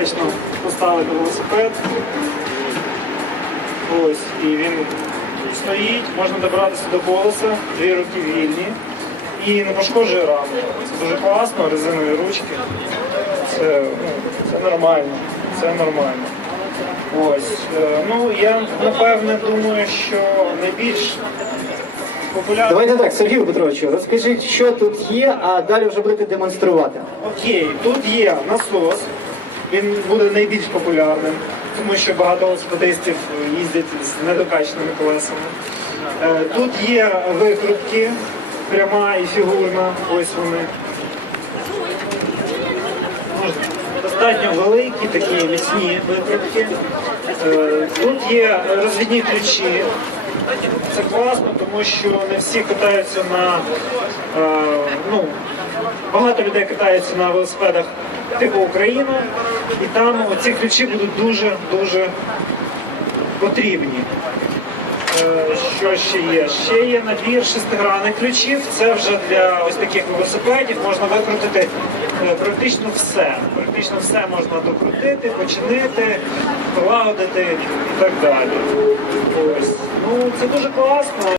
безпечно поставити велосипед. Ось, і він стоїть, можна добратися до колеса, дві руки вільні і не пошкоджує раму. Це дуже класно, резинові ручки. Це, ну, це нормально. Це нормально. Ось. е, Ну, я напевне думаю, що найбільш популярний. Давайте так, Сергію Петровичу, розкажіть, що тут є, а далі вже будете демонструвати. Окей, тут є насос. Він буде найбільш популярним, тому що багато велосипедистів їздять з недокачаними колесами. Е, Тут є викрутки, пряма і фігурна. Ось вони. Достатньо великі, такі міцні викрутки. Е, Тут є розвідні ключі. Це класно, тому що не всі катаються на е, ну, багато людей катаються на велосипедах типу Україна, і там ці ключі будуть дуже дуже потрібні. Е, Що ще є? Ще є набір шестигранних ключів. Це вже для ось таких велосипедів можна викрутити е, практично все. Практично все можна докрутити, починити, полагодити і так далі. Ось. Ну, це дуже класно.